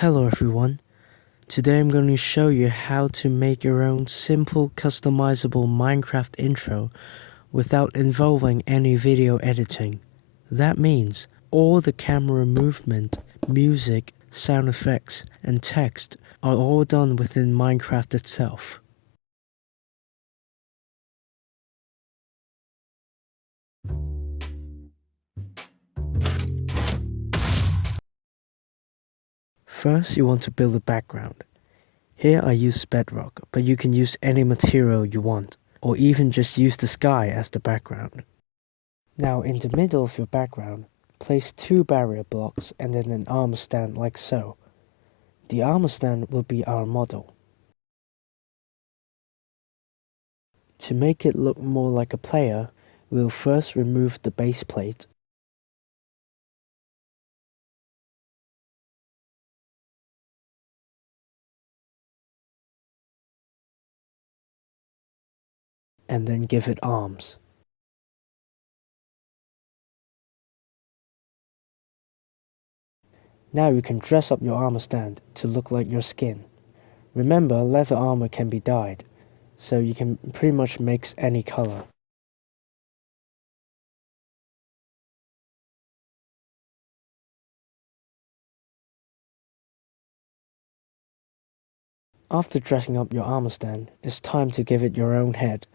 Hello everyone, today I'm going to show you how to make your own simple customizable Minecraft intro without involving any video editing. That means all the camera movement, music, sound effects and text are all done within Minecraft itself. First you want to build a background. Here I use bedrock, but you can use any material you want, or even just use the sky as the background. Now in the middle of your background, place 2 barrier blocks and then an armor stand like so. The armor stand will be our model. To make it look more like a player, we'll first remove the base plate. And then give it arms. Now you can dress up your armor stand to look like your skin. Remember, leather armor can be dyed, so you can pretty much mix any color. After dressing up your armor stand, it's time to give it your own head.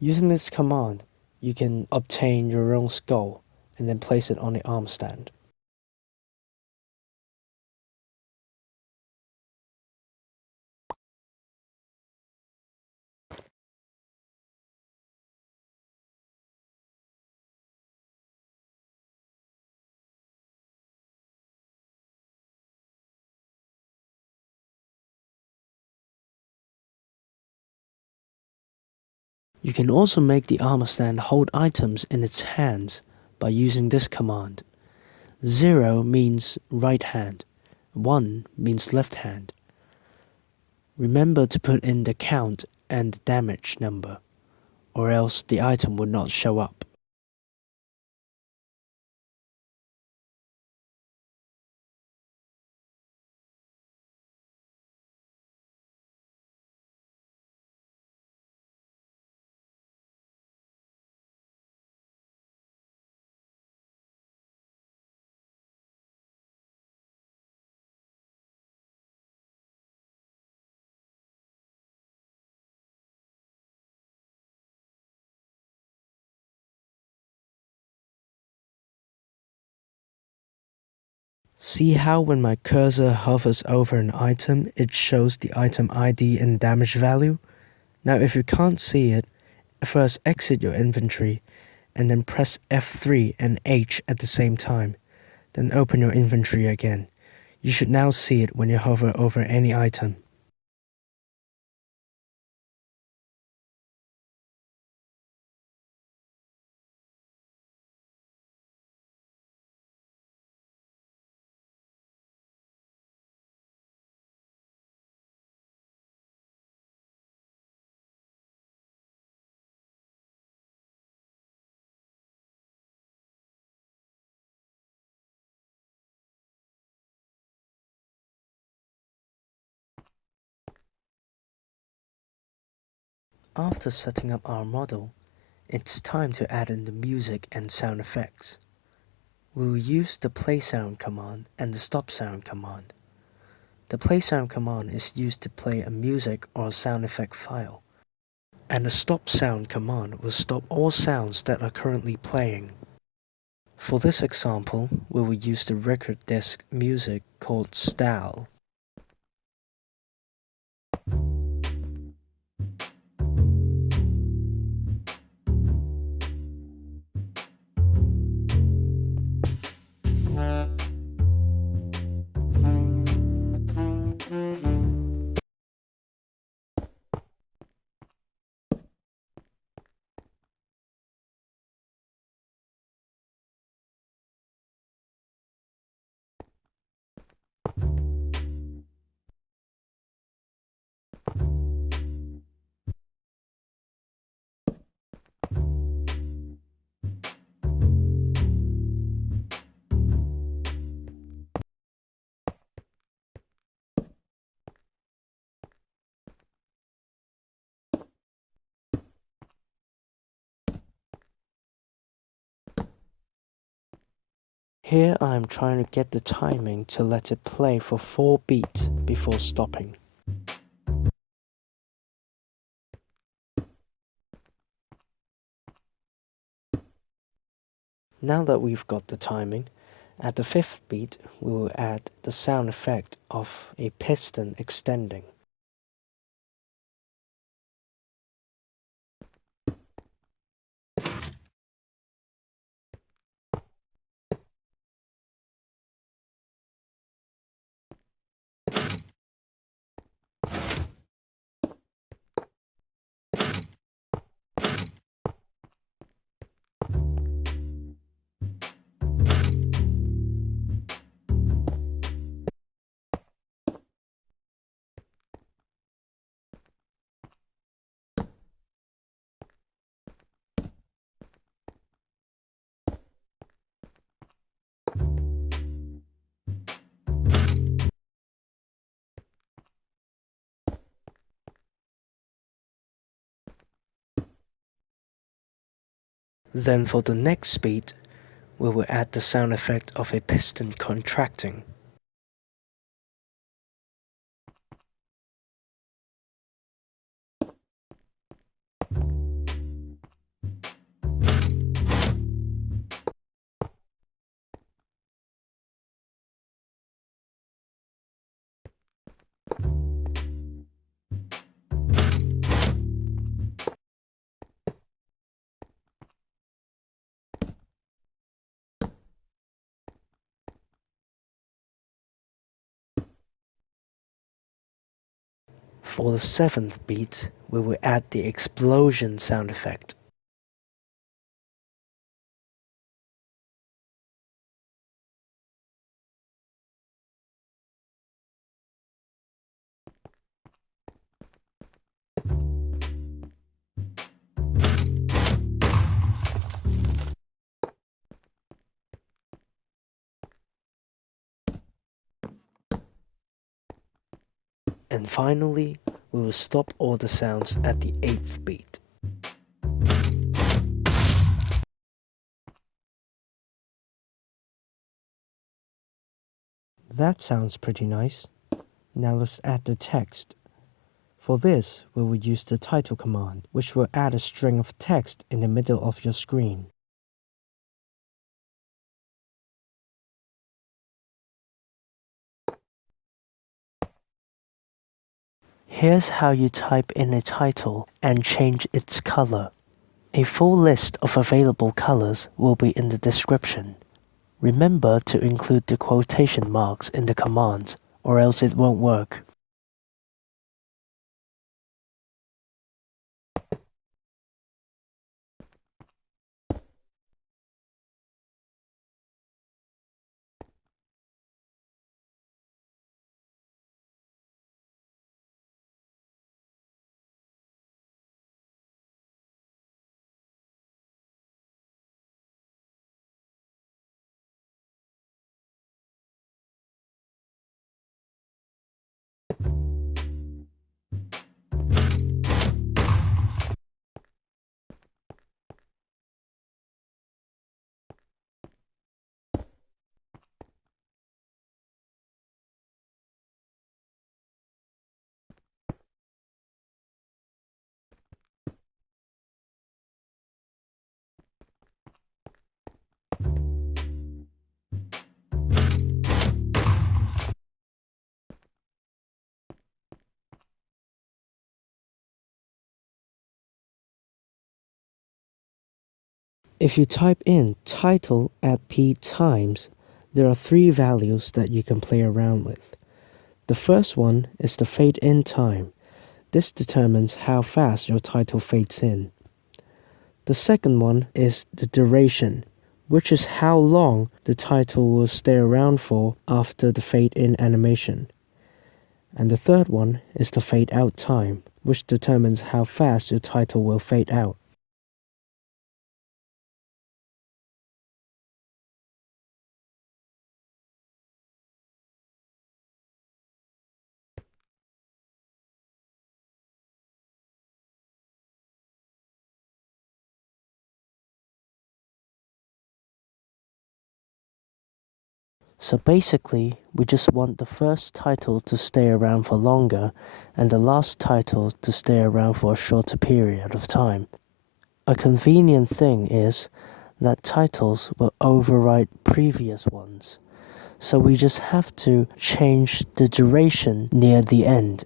Using this command, you can obtain your own skull and then place it on the arm stand. You can also make the armor stand hold items in its hands by using this command. 0 means right hand, 1 means left hand. Remember to put in the count and the damage number, or else the item would not show up. See how when my cursor hovers over an item, it shows the item ID and damage value? Now if you can't see it, first exit your inventory and then press F3 and H at the same time. Then open your inventory again. You should now see it when you hover over any item. After setting up our model, it's time to add in the music and sound effects. We will use the play sound command and the stop sound command. The play sound command is used to play a music or a sound effect file, and the stop sound command will stop all sounds that are currently playing. For this example, we will use the record disc music called style. Here I am trying to get the timing to let it play for 4 beats before stopping. Now that we've got the timing, at the 5th beat we will add the sound effect of a piston extending. Then for the next beat, we will add the sound effect of a piston contracting. For the 7th beat, we will add the explosion sound effect. And finally, we will stop all the sounds at the 8th beat. That sounds pretty nice. Now let's add the text. For this, we will use the title command, which will add a string of text in the middle of your screen. Here's how you type in a title and change its color. A full list of available colors will be in the description. Remember to include the quotation marks in the command, or else it won't work. If you type in title at p times, there are 3 values that you can play around with. The first one is the fade in time. This determines how fast your title fades in. The second one is the duration, which is how long the title will stay around for after the fade in animation. And the third one is the fade out time, which determines how fast your title will fade out. So basically, we just want the first title to stay around for longer and the last title to stay around for a shorter period of time. A convenient thing is that titles will overwrite previous ones, so we just have to change the duration near the end.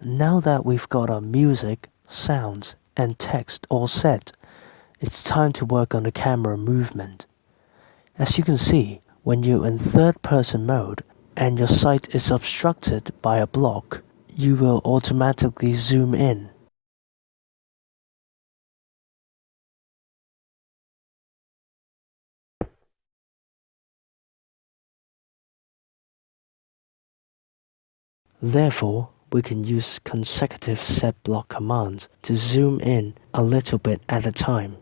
Now that we've got our music, sounds, and text all set, it's time to work on the camera movement. As you can see, when you're in third-person mode and your sight is obstructed by a block, you will automatically zoom in. Therefore, we can use consecutive set block commands to zoom in a little bit at a time.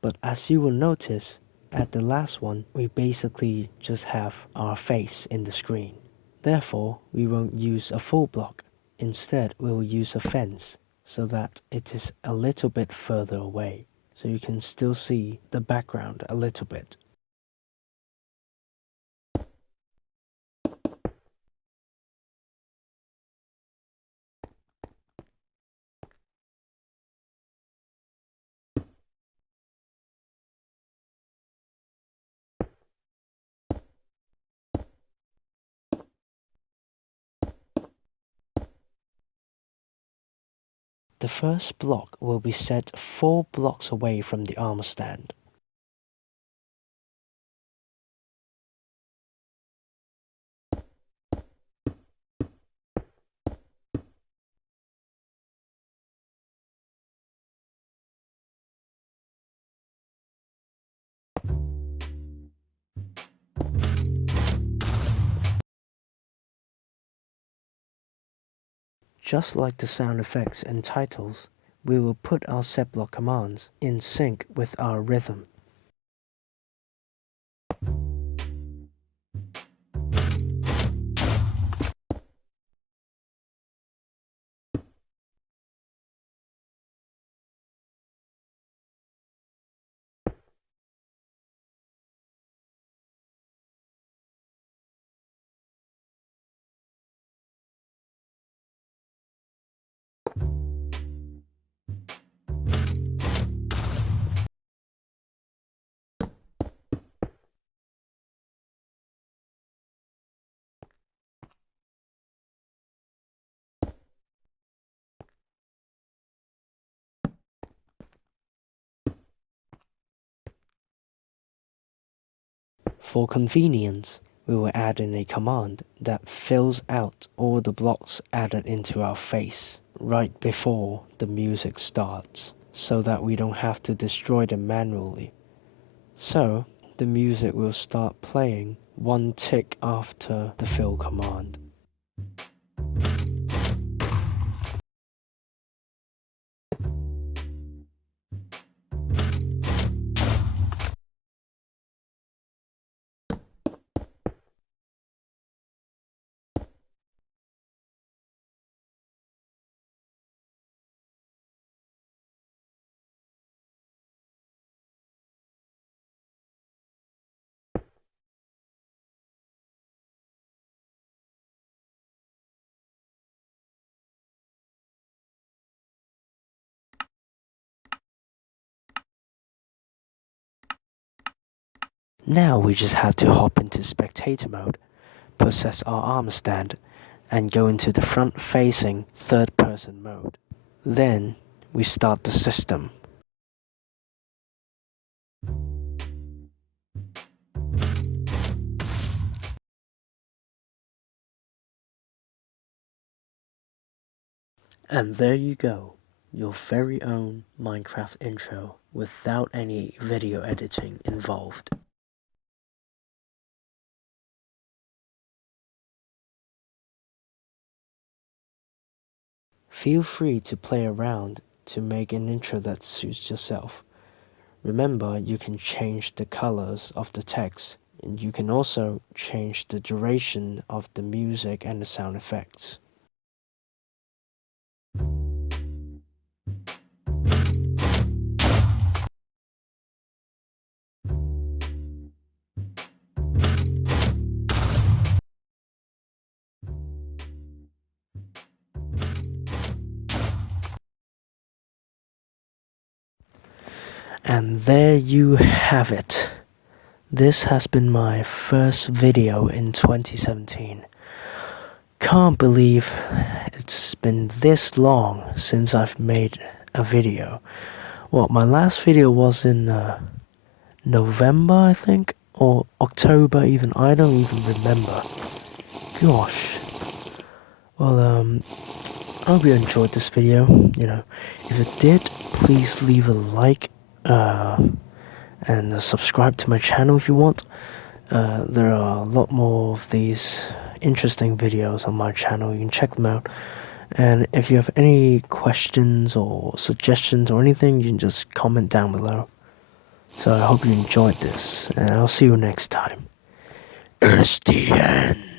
But as you will notice, at the last one, we basically just have our face in the screen. Therefore, we won't use a full block. Instead, we will use a fence so that it is a little bit further away, so you can still see the background a little bit. The first block will be set 4 blocks away from the armor stand. Just like the sound effects and titles, we will put our set block commands in sync with our rhythm. For convenience, we will add in a command that fills out all the blocks added into our face right before the music starts, so that we don't have to destroy them manually. So, the music will start playing one tick after the fill command. Now we just have to hop into spectator mode, possess our armor stand, and go into the front-facing third-person mode. Then we start the system. And there you go, your very own Minecraft intro. without any video editing involved. Feel free to play around to make an intro that suits yourself. Remember, you can change the colors of the text, and you can also change the duration of the music and the sound effects. And there you have it. This has been my first video in 2017. Can't believe it's been this long since I've made a video. Well, my last video was in November, I think, or October even. I don't even remember. Gosh. Well, I hope you enjoyed this video. If you did, please leave a like, and subscribe to my channel if you want. There are a lot more of these interesting videos on my channel. You can check them out. And if you have any questions or suggestions or anything, you can just comment down below. So I hope you enjoyed this, and I'll see you next time. It's the end.